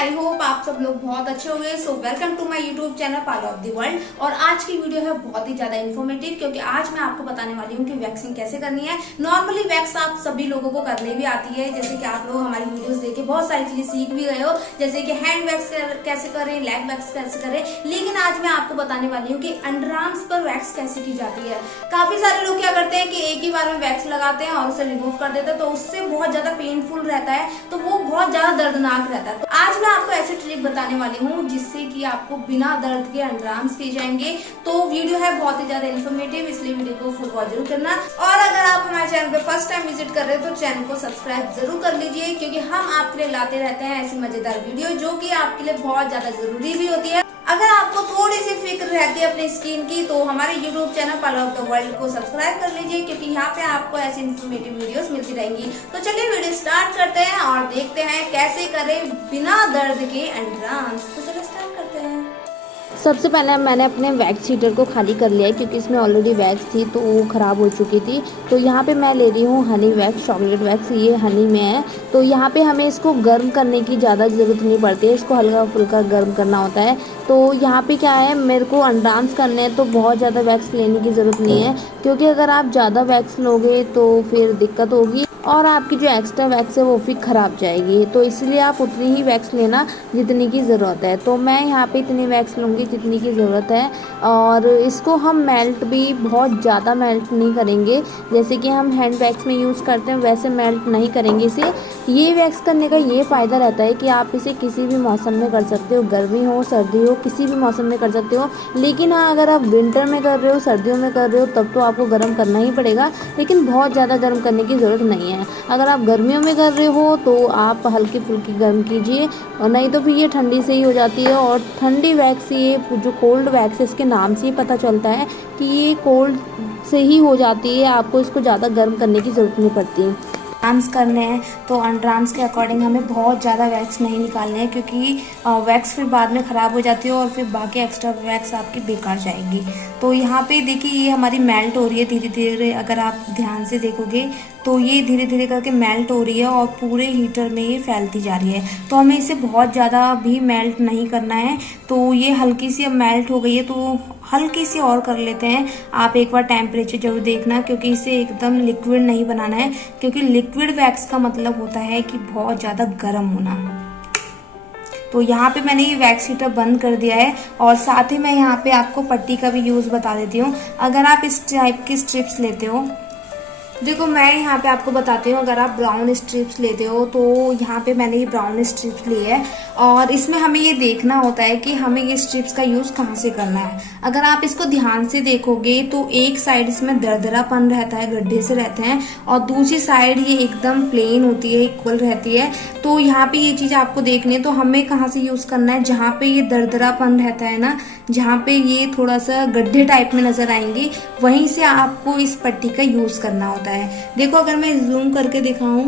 I hope आप सब लोग बहुत अच्छे होंगे। So welcome to my YouTube channel parlour of the world. और आज की वीडियो है बहुत ही ज्यादा इन्फॉर्मेटिव, क्योंकि आज मैं आपको बताने वाली हूँ कि वैक्सिंग कैसे करनी है। नॉर्मली वैक्स आप सभी लोगों को करने भी आती है, जैसे कि आप लोग हमारी वीडियोस देख के बहुत सारी चीजें सीख भी गए हो, जैसे कि हैंड वैक्स कैसे करें, लेग वैक्स कैसे करें। लेकिन आज मैं आपको बताने वाली हूँ कि अंडर आर्म्स पर वैक्स कैसे की जाती है। काफी सारे लोग क्या करते हैं कि एक ही बार में वैक्स लगाते हैं और उसे रिमूव कर देते हैं, तो उससे बहुत ज्यादा पेनफुल रहता है, तो वो बहुत ज्यादा दर्दनाक रहता है। तो आज मैं आपको ऐसी ट्रिक बताने वाली हूँ जिससे कि आपको बिना दर्द के अंडर आर्म्स किए जाएंगे। तो वीडियो है बहुत ही ज्यादा इन्फॉर्मेटिव, इसलिए वीडियो को फुल वॉच जरूर करना। और अगर आप हमारे चैनल पे फर्स्ट टाइम विजिट कर रहे हो तो चैनल को सब्सक्राइब जरूर कर लीजिए, क्योंकि हम आपके लिए लाते रहते हैं ऐसी मजेदार वीडियो जो कि आपके लिए बहुत ज्यादा जरूरी भी होती है। अगर आपको थोड़ी सी फिक्र रहती है अपनी स्किन की, तो हमारे YouTube channel parlour of the world को सब्सक्राइब कर लीजिए, क्योंकि यहाँ पे आपको ऐसी इन्फॉर्मेटिव वीडियोस मिलती रहेंगी। तो चलिए वीडियो स्टार्ट करते हैं और देखते हैं कैसे करें बिना दर्द के अंडर आर्म्स। तो चलिए स्टार्ट करते हैं। सबसे पहले मैंने अपने वैक्स हीटर को खाली कर लिया है, क्योंकि इसमें ऑलरेडी वैक्स थी तो वो ख़राब हो चुकी थी। तो यहाँ पे मैं ले रही हूँ हनी वैक्स, चॉकलेट वैक्स, ये हनी में है। तो यहाँ पे हमें इसको गर्म करने की ज़्यादा ज़रूरत नहीं पड़ती है, इसको हल्का फुल्का गर्म करना होता है। तो यहाँ पे क्या है, मेरे को अंडर आर्म्स करने हैं तो बहुत ज़्यादा वैक्स लेने की ज़रूरत नहीं है, क्योंकि अगर आप ज़्यादा वैक्स लोगे तो फिर दिक्कत होगी और आपकी जो एक्स्ट्रा वैक्स है वो फिर ख़राब जाएगी। तो इसलिए आप उतनी ही वैक्स लेना जितनी की ज़रूरत है। तो मैं यहाँ पे इतनी वैक्स लूँगी जितनी की ज़रूरत है। और इसको हम मेल्ट भी बहुत ज़्यादा मेल्ट नहीं करेंगे, जैसे कि हम हैंड वैक्स में यूज़ करते हैं वैसे मेल्ट नहीं करेंगे इसे। ये वैक्स करने का ये फ़ायदा रहता है कि आप इसे किसी भी मौसम में कर सकते हो, गर्मी हो सर्दी हो, किसी भी मौसम में कर सकते हो। लेकिन हाँ, अगर आप विंटर में कर रहे हो, सर्दियों में कर रहे हो, तब तो आपको गर्म करना ही पड़ेगा, लेकिन बहुत ज़्यादा गर्म करने की ज़रूरत नहीं है। अगर आप गर्मियों में कर रहे हो तो आप हल्की फुल्की गर्म कीजिए, और नहीं तो फिर ये ठंडी से ही हो जाती है। और ठंडी वैक्स, ये जो कोल्ड वैक्स है, इसके नाम से ही पता चलता है कि ये कोल्ड से ही हो जाती है, आपको इसको ज़्यादा गर्म करने की ज़रूरत नहीं पड़ती। आर्म्स करने हैं तो अंडर आर्म्स के अकॉर्डिंग हमें बहुत ज़्यादा वैक्स नहीं निकालने हैं, क्योंकि वैक्स फिर बाद में ख़राब हो जाती है और फिर बाकी एक्स्ट्रा वैक्स आपकी बेकार जाएगी। तो यहाँ पे देखिए ये हमारी मेल्ट हो रही है धीरे धीरे, अगर आप ध्यान से देखोगे तो ये धीरे धीरे करके मेल्ट हो रही है और पूरे हीटर में ये फैलती जा रही है। तो हमें इसे बहुत ज़्यादा भी मेल्ट नहीं करना है। तो ये हल्की सी अब मेल्ट हो गई है, तो हल्की सी और कर लेते हैं। आप एक बार टेम्परेचर जरूर देखना, क्योंकि इसे एकदम लिक्विड नहीं बनाना है, क्योंकि लिक्विड वैक्स का मतलब होता है कि बहुत ज़्यादा गर्म होना। तो यहाँ पे मैंने ये वैक्स हीटर बंद कर दिया है, और साथ ही मैं यहाँ पे आपको पट्टी का भी यूज़ बता देती हूँ। अगर आप इस टाइप की स्ट्रिप्स लेते हो, देखो मैं यहाँ पे आपको बताती हूँ, अगर आप ब्राउन स्ट्रिप्स लेते हो तो यहाँ पे मैंने ये ब्राउन स्ट्रिप्स ली है, और इसमें हमें ये देखना होता है कि हमें ये स्ट्रिप्स का यूज़ कहाँ से करना है। अगर आप इसको ध्यान से देखोगे तो एक साइड इसमें दरदरापन रहता है, गड्ढे से रहते हैं, और दूसरी साइड ये एकदम प्लेन होती है, इक्वल रहती है। तो यहाँ पे ये चीज़ आपको देखनी है, तो हमें कहाँ से यूज़ करना है, जहाँ पे ये दरदरापन रहता है ना, जहाँ पे ये थोड़ा सा गड्ढे टाइप में नजर आएंगे, वहीं से आपको इस पट्टी का यूज़ करना होता है। देखो अगर मैं जूम करके दिखाऊं,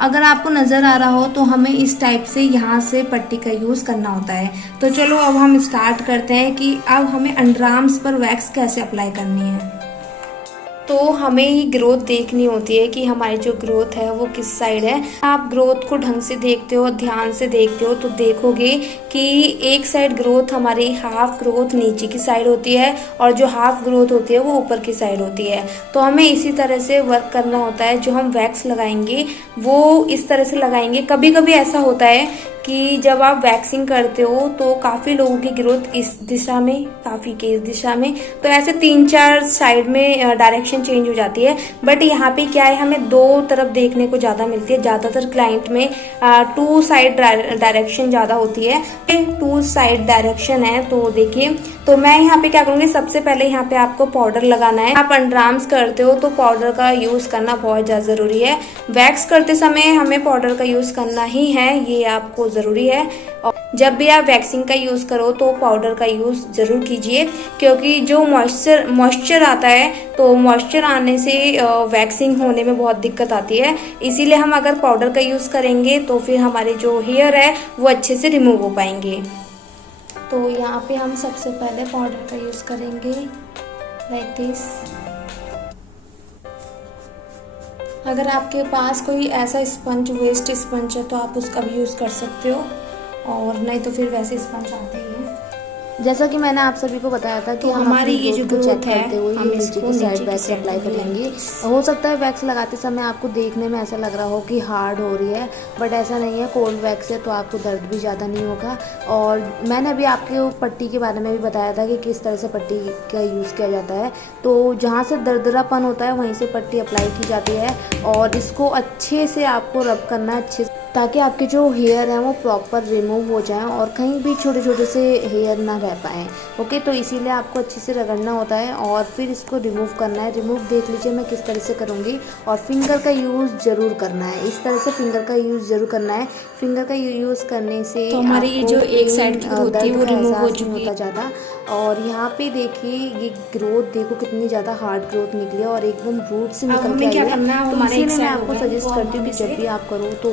अगर आपको नजर आ रहा हो तो हमें इस टाइप से यहाँ से पट्टी का यूज करना होता है। तो चलो अब हम स्टार्ट करते हैं कि अब हमें अंडर आर्म्स पर वैक्स कैसे अप्लाई करनी है। तो हमें ही ग्रोथ देखनी होती है कि हमारी जो ग्रोथ है वो किस साइड है। आप ग्रोथ को ढंग से देखते हो, ध्यान से देखते हो, तो देखोगे कि एक साइड ग्रोथ हमारी हाफ ग्रोथ नीचे की साइड होती है, और जो हाफ ग्रोथ होती है वो ऊपर की साइड होती है। तो हमें इसी तरह से वर्क करना होता है। जो हम वैक्स लगाएंगे वो इस तरह से लगाएंगे। कभी कभी ऐसा होता है कि जब आप वैक्सिंग करते हो तो काफी लोगों की ग्रोथ इस दिशा में, काफी के इस दिशा में, तो ऐसे 3-4 साइड में डायरेक्शन चेंज हो जाती है। बट यहाँ पे क्या है, हमें दो तरफ देखने को ज्यादा मिलती है। ज्यादातर क्लाइंट में 2 साइड डायरेक्शन ज्यादा होती है, 2 साइड डायरेक्शन है। तो देखिए, तो मैं यहाँ पे क्या करूंगी, सबसे पहले यहाँ पे आपको पाउडर लगाना है। आप अंडर आर्म्स करते हो तो पाउडर का यूज करना बहुत ज्यादा जरूरी है। वैक्स करते समय हमें पाउडर का यूज करना ही है, ये आपको जरूरी है। और जब भी आप वैक्सिंग का यूज करो तो पाउडर का यूज जरूर कीजिए, क्योंकि जो मॉइस्चर आता है, तो मॉइस्चर आने से वैक्सिंग होने में बहुत दिक्कत आती है। इसीलिए हम अगर पाउडर का यूज करेंगे तो फिर हमारे जो हेयर है वो अच्छे से रिमूव हो पाएंगे। तो यहाँ पे हम सबसे पहले पाउडर का यूज करेंगे, लाइक दिस। अगर आपके पास कोई ऐसा स्पंज, वेस्ट स्पंज है तो आप उसका भी यूज़ कर सकते हो, और नहीं तो फिर वैसे स्पंज आते ही हैं। जैसा कि मैंने आप सभी को बताया था कि तो हम हमारी अपनी ये जो ग्रोथ को चेक ग्रोथ है, करते हुए हम नीचे इसको की साइड नीचे की वैक्स साइड अप्लाई में करेंगे। लेंगे। हो सकता है वैक्स लगाते समय आपको देखने में ऐसा लग रहा हो कि हार्ड हो रही है, बट ऐसा नहीं है। कोल्ड वैक्स है तो आपको दर्द भी ज़्यादा नहीं होगा। और मैंने अभी आपको पट्टी के बारे में भी बताया था कि किस तरह से पट्टी का यूज़ किया जाता है। तो जहाँ से दरदरापन होता है वहीं से पट्टी अप्लाई की जाती है, और इसको अच्छे से आपको रब करना है, अच्छे ताकि आपके जो हेयर हैं वो प्रॉपर रिमूव हो जाएं और कहीं भी छोटे छोटे से हेयर ना रह पाएँ। ओके, तो इसीलिए आपको अच्छे से रगड़ना होता है और फिर इसको रिमूव करना है। रिमूव देख लीजिए मैं किस तरह से करूँगी, और फिंगर का यूज़ ज़रूर करना है। इस तरह से फिंगर का यूज़ ज़रूर करना है। फिंगर का यूज़ करने से तो हमारी ये जो एक साइड की ग्रोथ थी दर्द वो का रिमूव हो एहसास नहीं चुकी होता है। ज़्यादा। और यहाँ पे देखिए ये ग्रोथ देखो कितनी ज़्यादा हार्ड ग्रोथ निकली है और एकदम रूट से अब निकल के हमें आई क्या है। करना है, तो हमारे एक इसीलिए मैं साइड हो आपको गया, सजेस्ट तो करती हूँ कि जब भी आप करो तो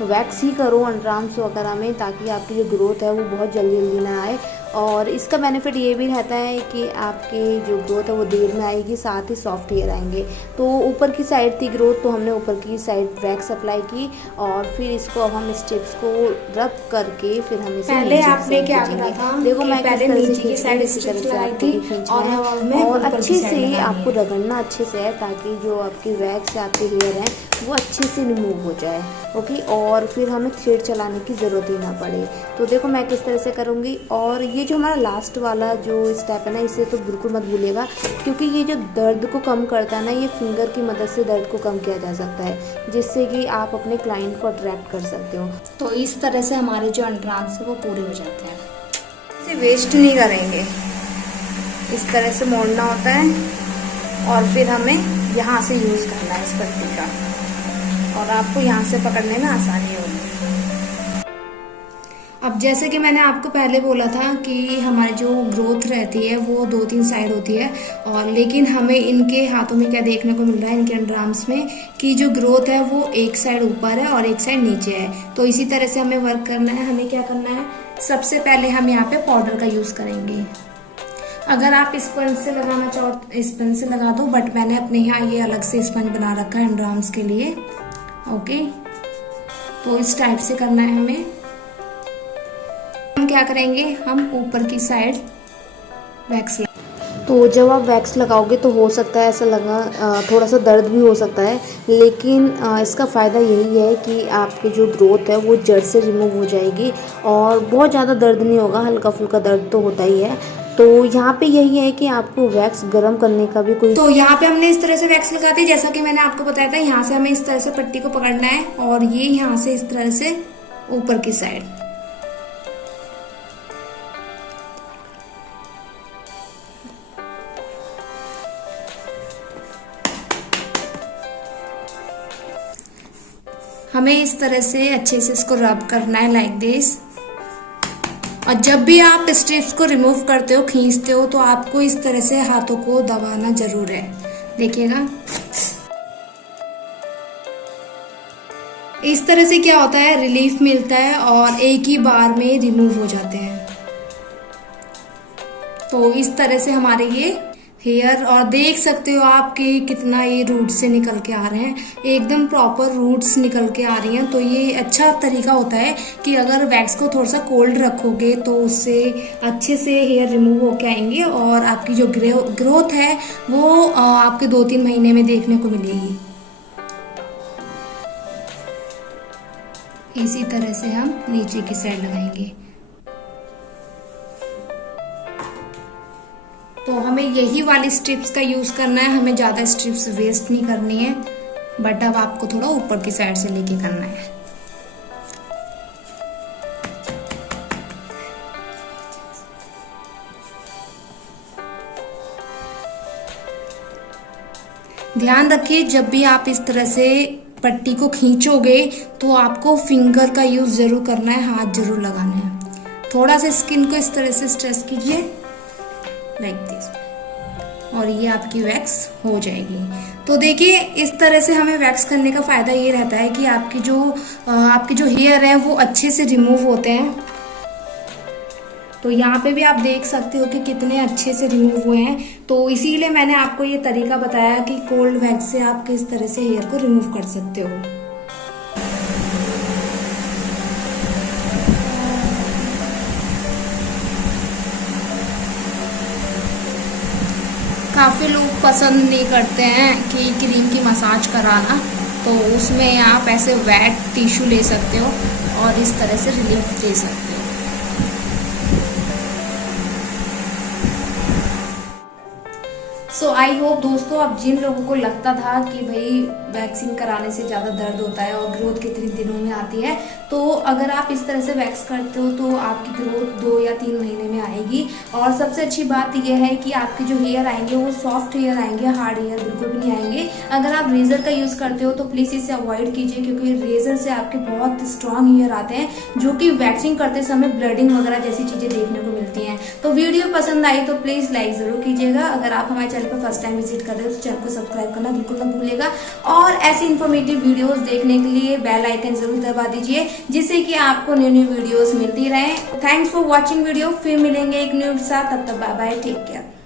वैक्स ही करो अंडरआर्म्स वगैरह में, ताकि आपकी जो ग्रोथ है वो बहुत जल्दी जल्दी ना आए। और इसका बेनिफिट ये भी रहता है कि आपके जो ग्रोथ है वो देर में आएगी, साथ ही सॉफ्ट हेयर आएंगे। तो ऊपर की साइड थी ग्रोथ, तो हमने ऊपर की साइड वैक्स अप्लाई की, और फिर इसको अब हम स्टेप्स को रब करके फिर हम इसे पहले नीचे की आपने साइड क्या खींचेंगे। करा था देखो कि मैं किस पहले तरह से नीचे की खींच रही साइड हूँ, इसी स्ट्रिप्स तरह से लगाई आपको थी भी खींचना और है। हवा में और ऊपर की अच्छे साइड से लगानी आपको है। रगड़ना अच्छे से है, ताकि जो आपकी वैक्स है, आपके हेयर हैं, वो अच्छे से रिमूव हो जाए। ओके, और फिर हमें थ्रेड चलाने की ज़रूरत ही ना पड़े। तो देखो मैं किस तरह से करूँगी। और ये जो हमारा लास्ट वाला जो स्टेप है ना, इसे तो बिल्कुल मत भूलिएगा, क्योंकि ये जो दर्द को कम करता है ना, ये फिंगर की मदद से दर्द को कम किया जा सकता है, जिससे कि आप अपने क्लाइंट को अट्रैक्ट कर सकते हो। तो इस तरह से हमारे जो अंडरआर्म्स है वो पूरे हो जाते हैं। इसे वेस्ट नहीं करेंगे, इस तरह से मोड़ना होता है और फिर हमें यहाँ से यूज़ करना है इस पट्टी का, और आपको यहाँ से पकड़ने में आसानी होगी। अब जैसे कि मैंने आपको पहले बोला था कि हमारी जो ग्रोथ रहती है वो 2-3 साइड होती है, और लेकिन हमें इनके हाथों में क्या देखने को मिल रहा है, इनके अंडरआर्म्स में, कि जो ग्रोथ है वो एक साइड ऊपर है और एक साइड नीचे है। तो इसी तरह से हमें वर्क करना है। हमें क्या करना है, सबसे पहले हम यहाँ पे पाउडर का यूज़ करेंगे। अगर आप स्पंज से लगाना चाहो स्पंज से लगा दो, बट मैंने अपने यहाँ ये अलग से स्पंज बना रखा है अंडरआर्म्स के लिए। ओके, तो इस टाइप से करना है हमें। हम क्या करेंगे, हम ऊपर की साइड वैक्स तो जब आप वैक्स लगाओगे तो हो सकता है ऐसा लगा थोड़ा सा दर्द भी हो सकता है, लेकिन इसका फ़ायदा यही है कि आपकी जो ग्रोथ है वो जड़ से रिमूव हो जाएगी और बहुत ज़्यादा दर्द नहीं होगा। हल्का फुल्का दर्द तो होता ही है। तो यहाँ पे यही है कि आपको वैक्स गर्म करने का भी कोई, तो यहाँ पे हमने इस तरह से वैक्स लगा दी, जैसा कि मैंने आपको बताया था। यहाँ से हमें इस तरह से पट्टी को पकड़ना है, और ये यहाँ से इस तरह से ऊपर की साइड। हमें इस तरह से अच्छे से इसको रब करना है, लाइक दिस। और जब भी आप स्ट्रिप्स को रिमूव करते हो, खींचते हो, तो आपको इस तरह से हाथों को दबाना जरूर है। देखिएगा, इस तरह से क्या होता है, रिलीफ मिलता है और एक ही बार में रिमूव हो जाते हैं। तो इस तरह से हमारे ये हेयर, और देख सकते हो आप कि कितना ये रूट से निकल के आ रहे हैं, एकदम प्रॉपर रूट्स निकल के आ रही हैं। तो ये अच्छा तरीका होता है कि अगर वैक्स को थोड़ा सा कोल्ड रखोगे तो उससे अच्छे से हेयर रिमूव होके आएंगे, और आपकी जो ग्रोथ है वो आपके 2-3 महीने में देखने को मिलेगी। इसी तरह से हम नीचे की साइड लगाएंगे। तो हमें यही वाली स्ट्रिप्स का यूज करना है, हमें ज्यादा स्ट्रिप्स वेस्ट नहीं करनी है, बट अब आपको थोड़ा ऊपर की साइड से लेके करना है। ध्यान रखिए, जब भी आप इस तरह से पट्टी को खींचोगे तो आपको फिंगर का यूज जरूर करना है, हाथ जरूर लगाना है। थोड़ा सा स्किन को इस तरह से स्ट्रेच कीजिए, लाइक दिस, और ये आपकी वैक्स हो जाएगी। तो देखिए, इस तरह से हमें वैक्स करने का फायदा ये रहता है कि आपकी जो हेयर है वो अच्छे से रिमूव होते हैं। तो यहाँ पे भी आप देख सकते हो कि कितने अच्छे से रिमूव हुए हैं। तो इसीलिए मैंने आपको ये तरीका बताया कि कोल्ड वैक्स से आप किस तरह से हेयर को रिमूव कर सकते हो। काफ़ी लोग पसंद नहीं करते हैं कि क्रीम की मसाज कराना, तो उसमें आप ऐसे वेट टिश्यू ले सकते हो और इस तरह से रिलीफ दे सकते हो। सो आई होप दोस्तों, अब जिन लोगों को लगता था कि भाई वैक्सिंग कराने से ज़्यादा दर्द होता है और ग्रोथ कितने दिनों में आती है, तो अगर आप इस तरह से वैक्स करते हो तो आपकी ग्रोथ 2 या 3 महीने में आएगी। और सबसे अच्छी बात यह है कि आपके जो हेयर आएंगे वो सॉफ्ट हेयर आएंगे, हार्ड हेयर बिल्कुल भी नहीं आएंगे। अगर आप रेजर का यूज़ करते हो तो प्लीज़ इसे अवॉइड कीजिए, क्योंकि रेजर से आपके बहुत स्ट्रॉन्ग हेयर आते हैं जो कि वैक्सिंग करते समय ब्लडिंग वगैरह जैसी चीज़ें देखने को मिलती हैं। तो वीडियो पसंद आई तो प्लीज़ लाइक ज़रूर कीजिएगा। अगर आप हमारे चैनल पर फर्स्ट टाइम विजिट कर रहे हो तो चैनल को सब्सक्राइब करना बिल्कुल मत भूलिएगा, और ऐसी इन्फॉर्मेटिव वीडियोस देखने के लिए बेल आइकन जरूर दबा दीजिए, जिससे कि आपको न्यू वीडियोस मिलती रहे। Thanks for watching video. फिर मिलेंगे एक न्यू साथ, तब तक बाय बाय, टेक केयर।